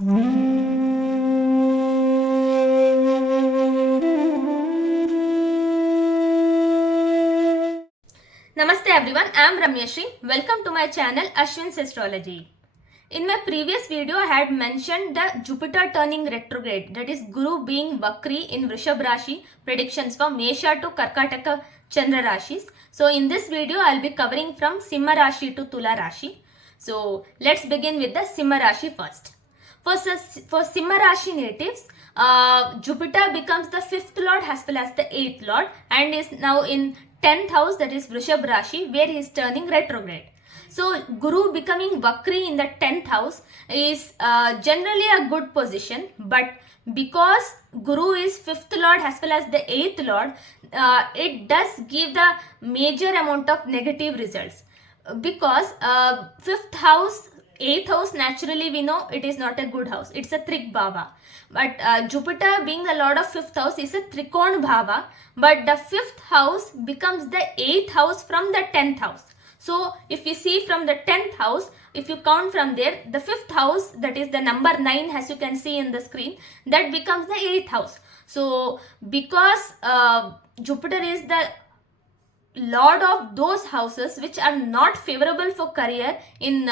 Namaste everyone, I am Ramyashri. Welcome to my channel Ashwin's Astrology. In my previous video, I had mentioned the Jupiter turning retrograde, that is Guru being Vakri in Vrishab Rashi, predictions for Mesha to Karkataka Chandra Rashis. So in this video, I will be covering from Simha Rashi to Tula Rashi. So let's begin with the Simha Rashi first. For Simha Rashi natives, Jupiter becomes the 5th lord as well as the 8th lord and is now in 10th house, that is Vrishab Rashi, where he is turning retrograde. So Guru becoming Vakri in the 10th house is generally a good position, but because Guru is 5th lord as well as the 8th lord, it does give the major amount of negative results, because 5th house, 8th house, naturally we know it is not a good house, it's a Trik Bhava. But Jupiter being the lord of 5th house is a Trikon Bhava, but the 5th house becomes the 8th house from the 10th house. So if you see from the 10th house, if you count from there, the 5th house, that is the number 9 as you can see in the screen, that becomes the 8th house. So because Jupiter is the lord of those houses which are not favorable for career in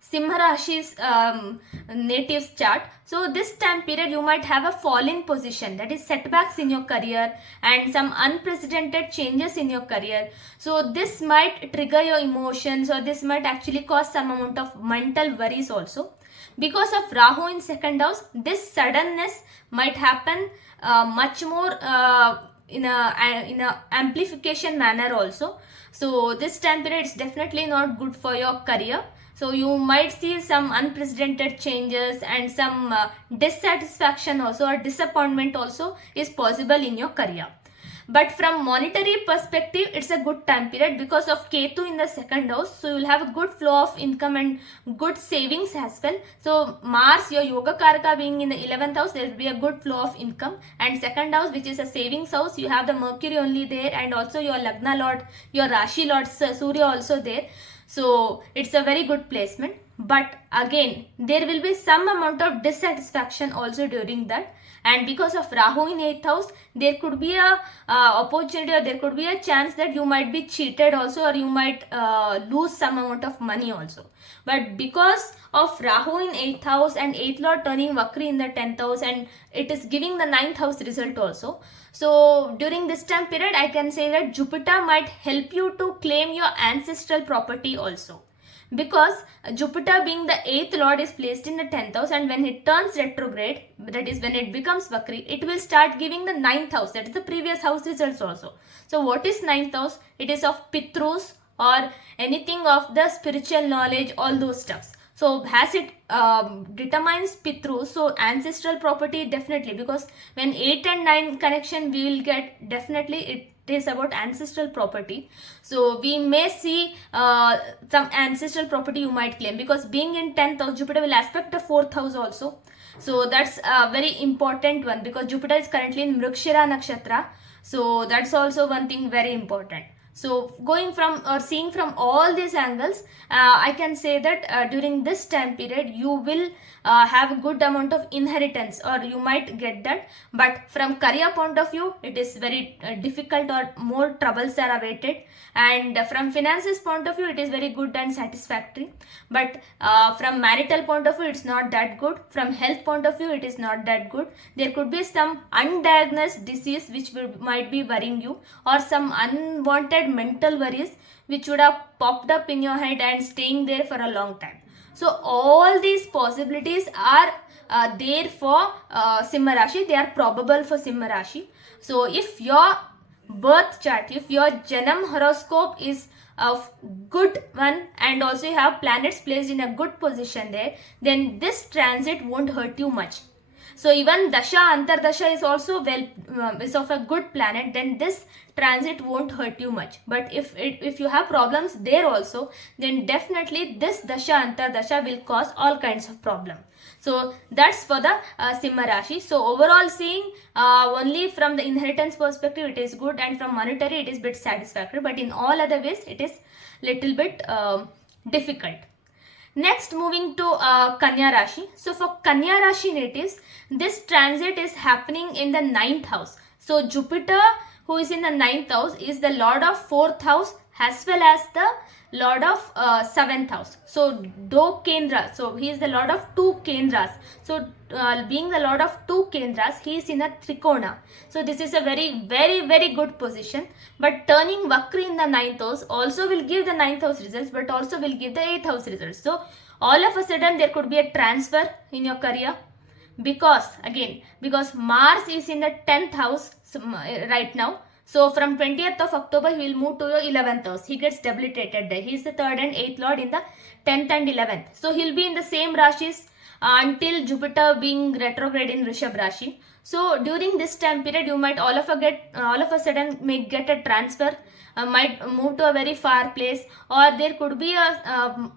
Simha Rashi's natives chart. So this time period you might have a fall in position, that is setbacks in your career and some unprecedented changes in your career. So this might trigger your emotions, or this might actually cause some amount of mental worries also. Because of Rahu in 2nd house, this suddenness might happen much more in a amplification manner also. So this time period is definitely not good for your career. So you might see some unprecedented changes and some dissatisfaction also, or disappointment also is possible in your career. But from monetary perspective, it's a good time period because of Ketu in the 2nd house. So you'll have a good flow of income and good savings as well. So Mars, your Yoga Karaka, being in the 11th house, there will be a good flow of income. And 2nd house, which is a savings house, you have the Mercury only there, and also your Lagna Lord, your Rashi Lord Surya also there. So it's a very good placement. But again, there will be some amount of dissatisfaction also during that. And because of Rahu in 8th house, there could be a opportunity, or there could be a chance that you might be cheated also, or you might lose some amount of money also. But because of Rahu in 8th house and 8th lord turning Vakri in the 10th house, and it is giving the 9th house result also. So during this time period, I can say that Jupiter might help you to claim your ancestral property also. Because Jupiter being the 8th lord is placed in the 10th house, and when it turns retrograde, that is when it becomes Vakri, it will start giving the 9th house, that is the previous house results also. So what is 9th house? It is of Pitrus or anything of the spiritual knowledge, all those stuffs. So as it determines Pitrus, so ancestral property definitely, because when 8 and 9 connection we will get, definitely it is about ancestral property. So we may see some ancestral property you might claim, because being in 10th house, Jupiter will aspect the 4th house also. So that's a very important one, because Jupiter is currently in Mrigashira Nakshatra. So that's also one thing very important. So going from, or seeing from all these angles, I can say that during this time period you will have a good amount of inheritance, or you might get that. But from career point of view, it is very difficult, or more troubles are awaited. And from finances point of view, it is very good and satisfactory. But from marital point of view, it's not that good. From health point of view, it is not that good. There could be some undiagnosed disease which might be worrying you, or some unwanted mental worries which would have popped up in your head and staying there for a long time. So all these possibilities are there for Simha Rashi. They are probable for Simha Rashi. So if your birth chart, if your Janam horoscope is of good one, and also you have planets placed in a good position there, then this transit won't hurt you much. So even Dasha, Antardasha is also is of a good planet, then this transit won't hurt you much. But if you have problems there also, then definitely this Dasha, Antardasha will cause all kinds of problem. So that's for the Simha Rashi. So overall seeing, only from the inheritance perspective it is good, and from monetary it is bit satisfactory, but in all other ways it is little bit difficult. Next, moving to Kanya Rashi. So for Kanya Rashi natives, this transit is happening in the 9th house. So Jupiter, who is in the 9th house, is the lord of 4th house as well as the lord of 7th house. So do Kendra, so he is the lord of 2 Kendras. So being the lord of 2 Kendras, he is in a Trikona. So this is a very good position. But turning Vakri in the 9th house also will give the 9th house results, but also will give the 8th house results. So all of a sudden there could be a transfer in your career, because Mars is in the 10th house right now. So from 20th of October, he will move to your 11th house. He gets debilitated there. He is the 3rd and 8th lord in the 10th and 11th. So he'll be in the same Rashis until Jupiter being retrograde in Rishabh Rashi. So during this time period, you might all of a sudden may get a transfer, might move to a very far place, or there could be a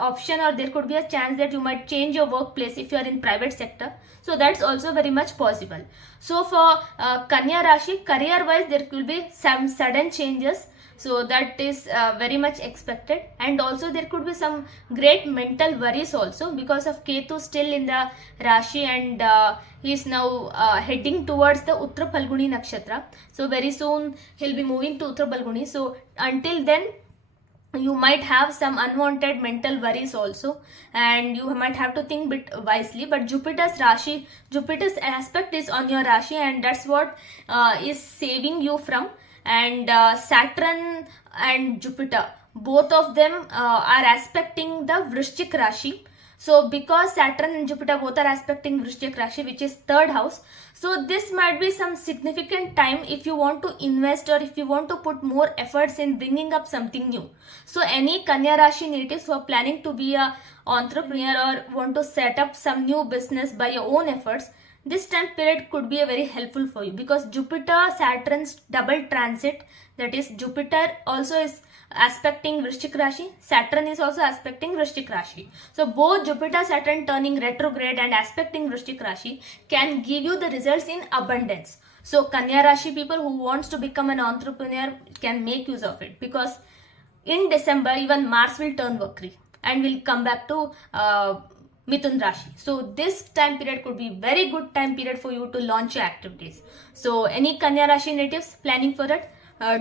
option, or there could be a chance that you might change your workplace if you are in private sector. So that's also very much possible. So for Kanya Rashi, career wise, there will be some sudden changes. So that is very much expected, and also there could be some great mental worries also, because of Ketu still in the Rashi, and he is now heading towards the Uttar Phalguni Nakshatra. So very soon he'll be moving to Uttar Phalguni. So until then, you might have some unwanted mental worries also, and you might have to think bit wisely. But Jupiter's aspect is on your Rashi, and that's what is saving you from. And Saturn and Jupiter, both of them are aspecting the Vrishchik Rashi. So because Saturn and Jupiter both are aspecting Vrishchik Rashi, which is 3rd house, so this might be some significant time if you want to invest, or if you want to put more efforts in bringing up something new. So any Kanya Rashi natives who are planning to be a entrepreneur or want to set up some new business by your own efforts, this time period could be a very helpful for you, because Jupiter Saturn's double transit, that is Jupiter also is aspecting Vrishchik Rashi, Saturn is also aspecting Vrishchik Rashi. So both Jupiter Saturn turning retrograde and aspecting Vrishchik Rashi can give you the results in abundance. So Kanya Rashi people who wants to become an entrepreneur can make use of it, because in December even Mars will turn Vakri and will come back to Mithun Rashi. So this time period could be very good time period for you to launch your activities. So any Kanya Rashi natives planning for it,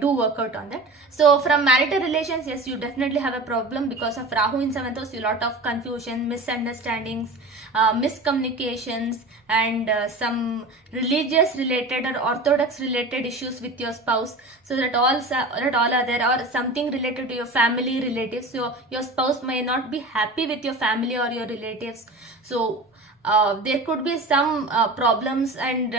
do work out on that. So from marital relations, yes, you definitely have a problem because of Rahu in 7th house. A lot of confusion, misunderstandings, miscommunications, and some religious related or orthodox related issues with your spouse. So that all are there, or something related to your family relatives. So your spouse may not be happy with your family or your relatives. So there could be some problems, and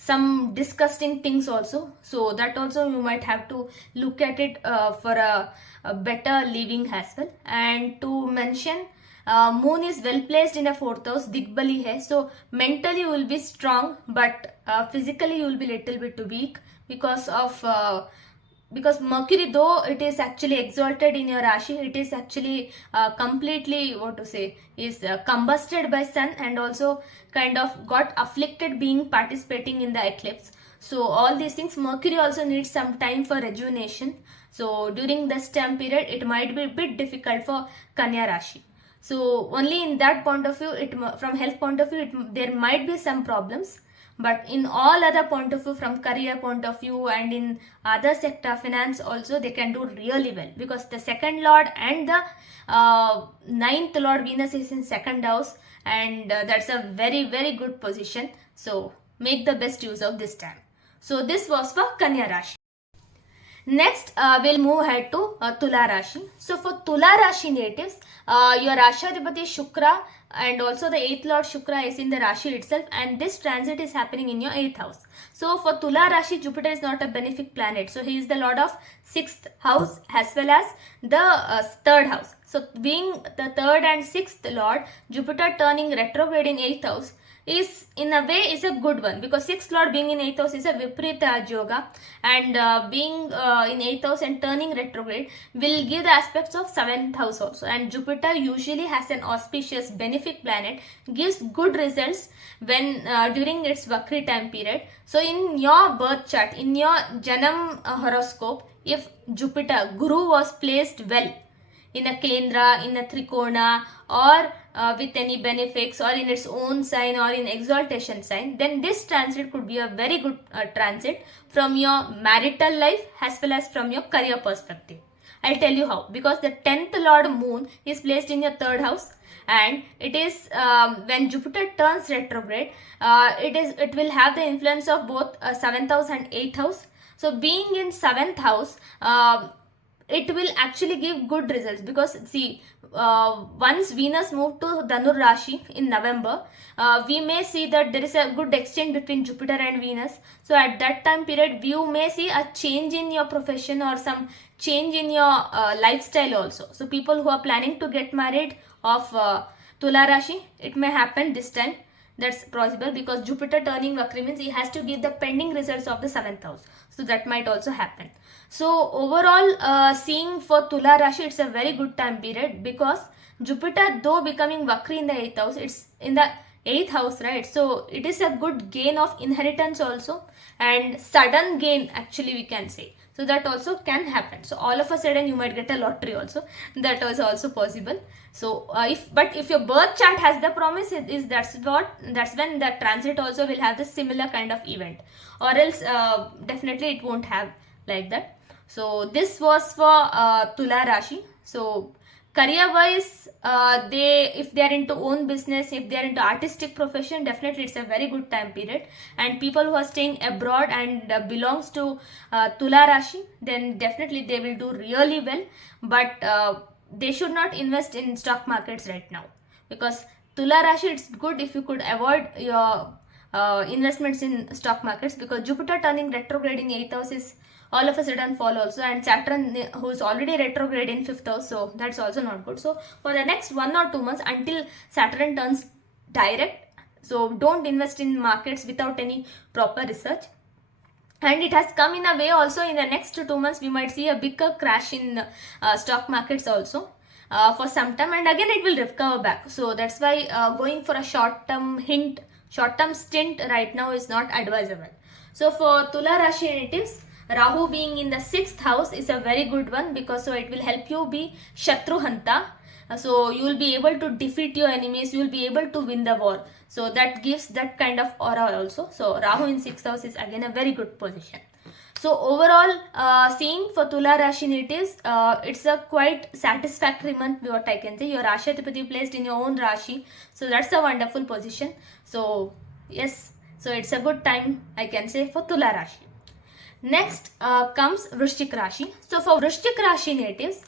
some disgusting things also. So that also you might have to look at it for a better living as well. And to mention, moon is well placed in a 4th house, Digbali hai. So mentally you will be strong, but physically you will be little bit weak because Mercury, though it is actually exalted in your Rashi, it is actually completely is combusted by Sun, and also kind of got afflicted being participating in the eclipse. So all these things, Mercury also needs some time for rejuvenation. So during this time period, it might be a bit difficult for Kanya Rashi. So only in that point of view, from health point of view, there might be some problems. But in all other point of view, from career point of view and in other sector, finance also, they can do really well, because the 2nd lord and the 9th lord Venus is in 2nd house, and that's a very good position. So make the best use of this time. So this was for Kanya Rashi. Next, we'll move ahead to Tula Rashi. So for Tula Rashi natives, your Rashadipati Shukra and also the 8th lord Shukra is in the Rashi itself, and this transit is happening in your 8th house. So for Tula Rashi, Jupiter is not a benefic planet. So he is the lord of 6th house as well as the 3rd house. So being the 3rd and 6th lord, Jupiter turning retrograde in 8th house is in a way is a good one, because 6th lord being in 8th house is a Viparita Yoga, and being in 8th house and turning retrograde will give the aspects of 7th house also. And Jupiter usually has an auspicious benefic planet, gives good results when during its Vakri time period. So in your birth chart, in your Janam horoscope, if Jupiter, Guru was placed well, in a Kendra, in a Trikona, or with any benefics, or in its own sign, or in exaltation sign, then this transit could be a very good transit from your marital life as well as from your career perspective. I'll tell you how. Because the 10th Lord Moon is placed in your 3rd house, and it is when Jupiter turns retrograde, it will have the influence of both 7th house and 8th house. So being in 7th house, it will actually give good results, because see, once Venus moved to Dhanur Rashi in November, we may see that there is a good exchange between Jupiter and Venus. So at that time period, you may see a change in your profession or some change in your lifestyle also. So people who are planning to get married of Tula Rashi, it may happen this time. That's possible, because Jupiter turning Vakri means he has to give the pending results of the 7th house. So that might also happen. So overall, seeing for Tula Rashi, it's a very good time period, because Jupiter, though becoming Vakri in the 8th house, it's in the 8th house, right? So it is a good gain of inheritance also, and sudden gain actually we can say. So that also can happen. So all of a sudden you might get a lottery also. That was also possible. So if your birth chart has the promise, that's when the transit also will have the similar kind of event, or else definitely it won't have like that. So this was for Tula Rashi. So career wise, if they are into own business, if they are into artistic profession, definitely it's a very good time period. And people who are staying abroad and belongs to Tula Rashi, then definitely they will do really well. But they should not invest in stock markets right now, because Tula Rashi, it's good if you could avoid your investments in stock markets, because Jupiter turning retrograde in 8th house is all of a sudden fall also, and Saturn, who is already retrograde in 5th house, so that's also not good. So for the next 1 or 2 months until Saturn turns direct, so don't invest in markets without any proper research. And it has come in a way also, in the next 2 months we might see a bigger crash in stock markets also for some time, and again it will recover back. So that's why going for a short-term stint right now is not advisable. So for Tula Rashi natives, Rahu being in the 6th house is a very good one, because so it will help you be Shatruhanta. So you will be able to defeat your enemies, you will be able to win the war. So that gives that kind of aura also. So Rahu in 6th house is again a very good position. So overall, seeing for Tula Rashi natives, it's a quite satisfactory month, what I can say. Your Rashi Adhipati placed in your own Rashi, so that's a wonderful position. So yes, so it's a good time, I can say, for Tula Rashi. Next comes Vrishchik Rashi. So for Vrishchik Rashi natives,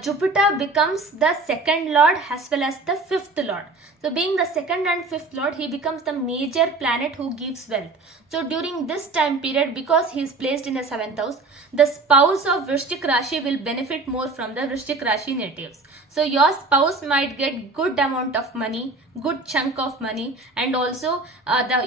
Jupiter becomes the 2nd Lord as well as the 5th Lord. So being the 2nd and 5th Lord, he becomes the major planet who gives wealth. So during this time period, because he is placed in the 7th house, the spouse of Vrishchik Rashi will benefit more from the Vrishchik Rashi natives. So your spouse might get good amount of money, good chunk of money, and also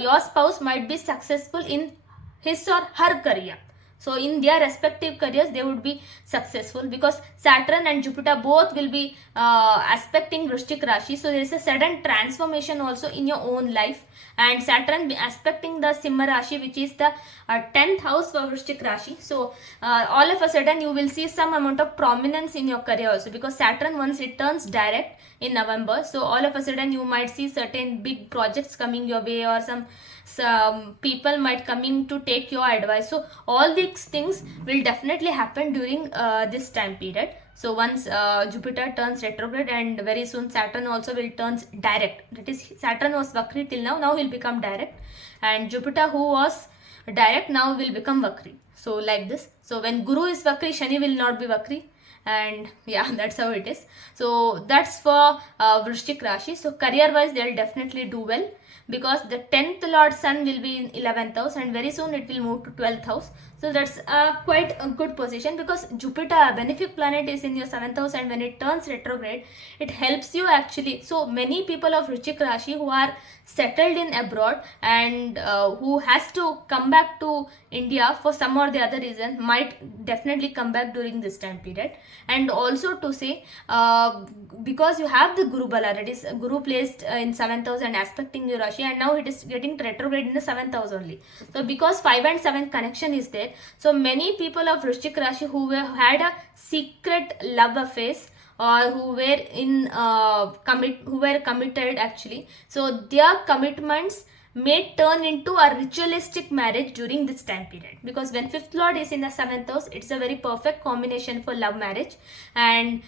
your spouse might be successful in his or her career. So in their respective careers, they would be successful, because Saturn and Jupiter both will be aspecting Vrishchik Rashi. So there is a sudden transformation also in your own life. And Saturn aspecting the Simha Rashi, which is the 10th house for Vrishchik Rashi. So all of a sudden you will see some amount of prominence in your career also, because Saturn, once it turns direct in November, so all of a sudden you might see certain big projects coming your way, or some people might coming to take your advice. So all these things will definitely happen during this time period. So once Jupiter turns retrograde, and very soon Saturn also will turns direct. That is, Saturn was Vakri till now he'll become direct, and Jupiter, who was direct, now will become Vakri. So like this. So when Guru is Vakri, Shani will not be Vakri. And yeah, that's how it is. So that's for Vrishchik Rashi. So career wise, they'll definitely do well, because the 10th Lord Sun will be in 11th house, and very soon it will move to 12th house. So that's quite a good position, because Jupiter, a benefic planet, is in your 7th house, and when it turns retrograde, it helps you actually. So many people of Vrishchik Rashi who are settled in abroad and who has to come back to India for some or the other reason might definitely come back during this time period. And also to say, because you have the Guru Bala, that is Guru placed in 7th house and aspecting your Rashi, and now it is getting retrograde in the 7th house only. So because 5 and 7 connection is there, so many people of Vrishchik Rashi who had a secret love affairs, or who were in who were committed actually. So their commitments may turn into a ritualistic marriage during this time period, because when fifth lord is in the seventh house, it's a very perfect combination for love marriage, and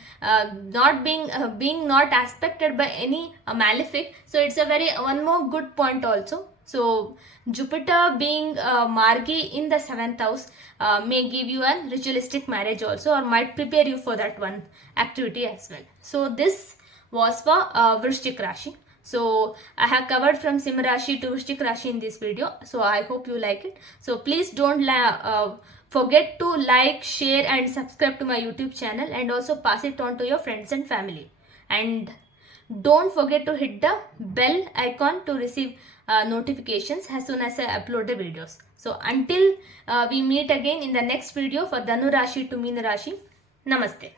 not being not aspected by any malefic, so it's a very one more good point also. So Jupiter being Margi in the seventh house may give you a ritualistic marriage also, or might prepare you for that one activity as well. So this was for Vrishchik Rashi. So I have covered from Simha Rashi to Vrishchik Rashi in this video. So I hope you like it. So please don't forget to like, share and subscribe to my YouTube channel, and also pass it on to your friends and family. And don't forget to hit the bell icon to receive notifications as soon as I upload the videos. So until we meet again in the next video for Dhanu Rashi to Meena Rashi, Namaste.